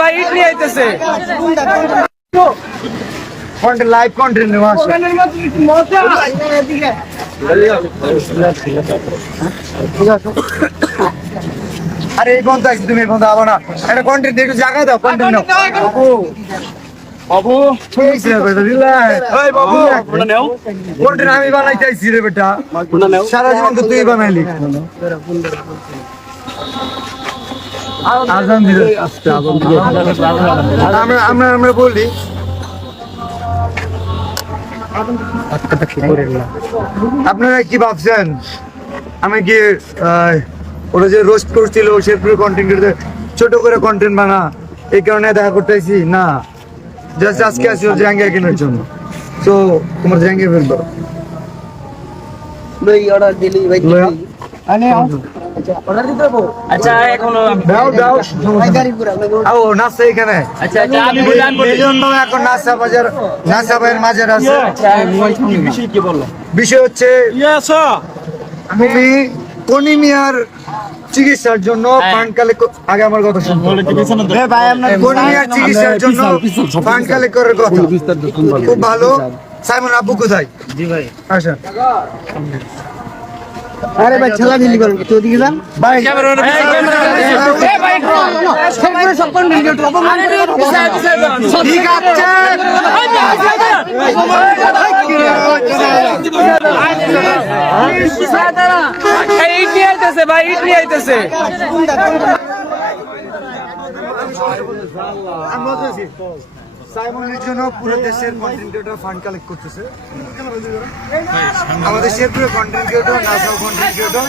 ভাই ইট নিয়ে আইতেছে লাইভ কন্টেন্ট আরে এই বন্ধু আছি তুমি বন্ধু আবার না এটা কন্টেন্ট একটু জায়গা দাও কন্টেন্ট নাও বাবু বাবু কন্টেন্ট আমি বানাইতেছি রে বেটা সারা জীবন তো তুই বানাইলি আজান দিলে আমরা বলি আপনারা কি ভাবছেন আমি কি ওরা যে রোস্ট করছিল শেরপুরের কন্টেন্ট ছোট করে কন্টেন্ট বানা এই কারণে দেখা করতেছি না জাস্ট আজকে আসি জাঙ্গিয়া কেনার জন্য তো তোমার জাঙ্গিয়া ফেলবো আচ্ছা এখন নাচা এখানে এখন নাচা বাজার নাচা ভাইয়ের মাঝে আছে বিষয় হচ্ছে তুমি কনি মিয়ার চিকিৎসার জন্য ফান্ড কালেক্ট আগে আমার কথা শুনুন কনি মিয়ার চিকিৎসার জন্য ফান্ড কালেক্ট করার কথা খুব ভালো সাইমন আব্বু কোথায় জি ভাই আসেন আরে ভাই ছেলা দিলি করেন তো দিকে যান ভাই ঠিক আছে ইট নিয়ে আইতেছে ভাই ইট নিয়ে আইতেছে সাইমনের জন্য পুরো দেশের কন্টেন্ট ক্রিয়েটর ফান্ড কালেক্ট করতেছে আমাদের শেরপুরে কন্টেন্ট ক্রিয়েটর নাসাও কন্টেন্ট ক্রিয়েটর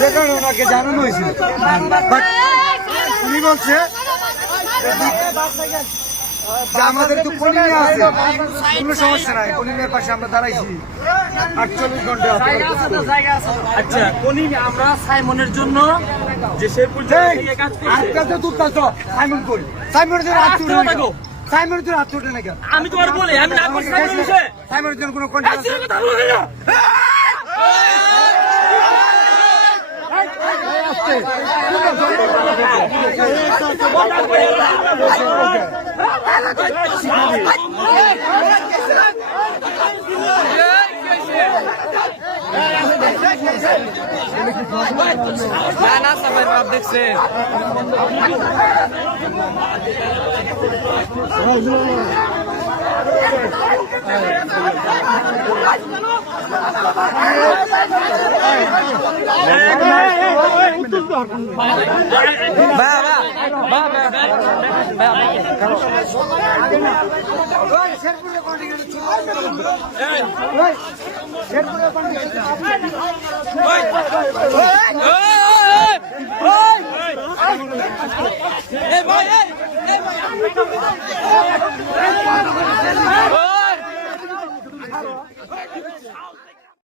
যে কারণে ওনাকে জানানো হয়েছিল বাট উনি বলছে যে আমাদের তো কলিমে আছে কোনো সমস্যা নাই কলিমের পাশে আমরা দাঁড়াইছি 48 ঘন্টা আচ্ছা কোনি আমরা সাইমনের জন্য যে শেরপুর থেকে কাজ করছি আজকে তো তুলতাছো সাইমন কই সাইমনের জন্য হাত তুলে নাও সাইমনের জন্য হাত তুলে নাও আমি তোমার বলি আমি না বলি সাইমনের বিষয়ে সাইমনের জন্য কোনো কন্টেন্ট আছে না সবাই বাপ দেখছে